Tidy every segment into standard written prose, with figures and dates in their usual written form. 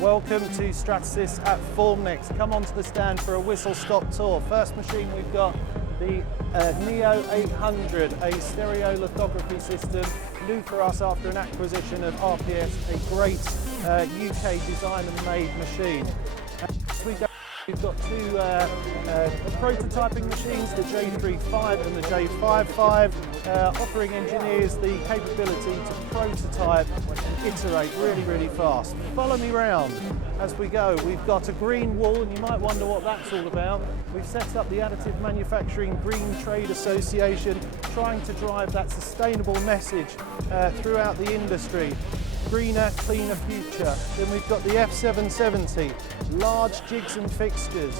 Welcome to Stratasys at Formnext. Come onto the stand for a whistle-stop tour. First machine we've got the Neo 800, a stereo lithography system, new for us after an acquisition of RPS, a great UK design and made machine. We've got two prototyping machines, the J35 and the J55, offering engineers the capability to prototype and iterate really fast. Follow me round as we go. We've got a green wall, and you might wonder what that's all about. We've set up the Additive Manufacturing Green Trade Association, trying to drive that sustainable message throughout the industry. Greener, cleaner future. Then we've got the F770, large jigs and fixtures,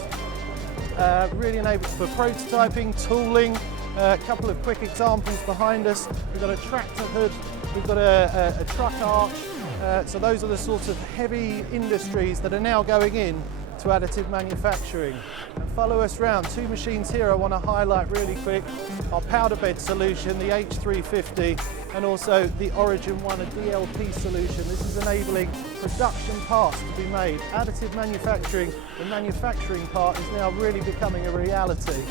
really enabled for prototyping, tooling. A couple of quick examples behind us. We've got a tractor hood, we've got a truck arch. So those are the sorts of heavy industries that are now going in to additive manufacturing. And follow us round. Two machines here I want to highlight really quick. Our powder bed solution, the H350, and also the Origin One, a DLP solution. This is enabling production parts to be made. Additive manufacturing, the manufacturing part is now really becoming a reality.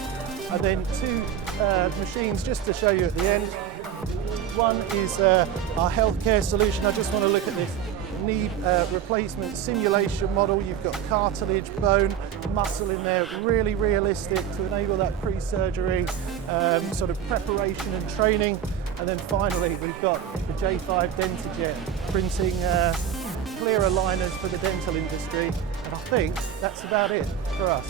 And then two machines just to show you at the end. One is our healthcare solution. I just want to look at this knee replacement simulation model. You've got cartilage, bone, muscle in there, really realistic to enable that pre-surgery sort of preparation and training. And then finally we've got the J5 DentaJet, printing clear aligners for the dental industry. And I think that's about it for us.